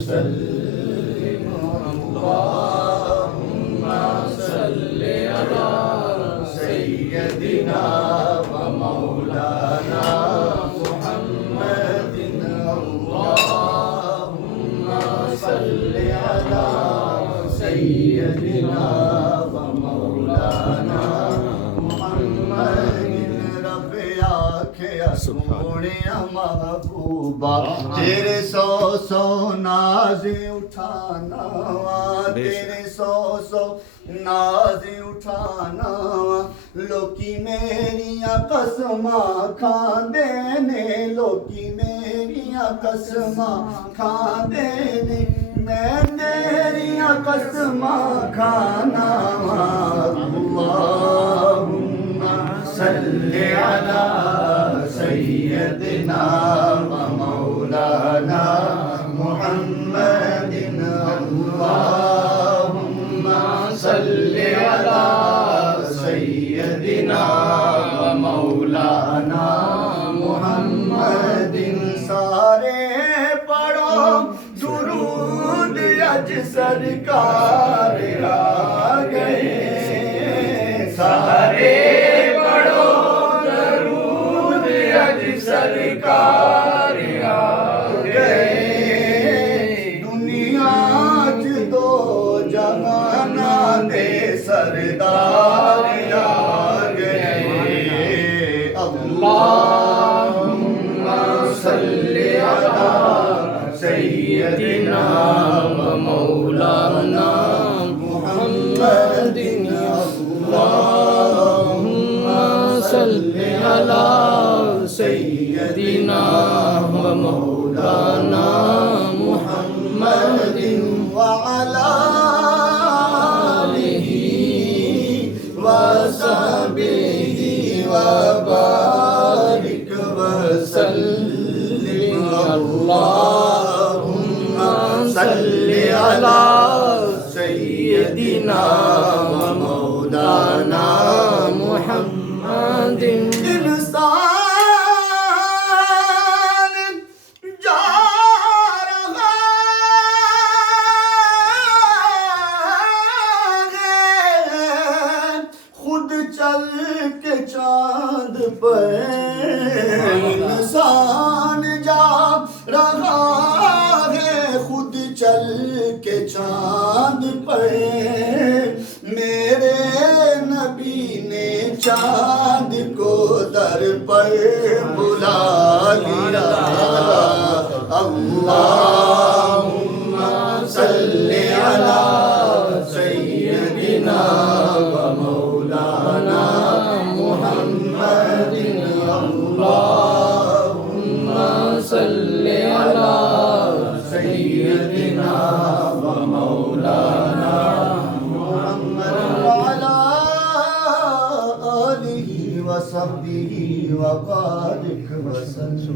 وسلم اللهم صل على سيدنا ومولانا محمد اللهم صل على سيدنا ومولانا محمد رب آکھیا سونیا محبوبہ تیرے سو نازیں اٹھانا تیرے سو نازیں اٹھانا لوکی میریاں قسماں کھاندے نے لوکی میریاں قسماں کھاندے نے میں تیریاں قسماں کھانا اللہم صلی علی سیدنا و مولانا محمد اللہم صلی علی سیدنا و مولانا محمد سارے پڑھو درود اج سرکار آ گئے سارے پڑھو درود اج سرکار آ گئے دنیا چ دو جہاناں دے سردار آ گئے اللہم صلی علی سیدنا و مولانا محمد اللہم صلی علی سیدنا و مولانا محمد وعلی آلہ وصحبہ وبارک وسلم اللہم صلی علی سیدنا و مولانا محمد انسان جا رہا ہے خود چل کے چاند پر انسان جا رہا ہے خود چل کے چاند پر میرے نبی نے چاند کو در پر بلا لیا اللہم صلی علی سیدنا و مولانا محمد اللہم صلی علی سیدنا و مولانا محمد وعلی آلہ وصحبہ وبارک وسلم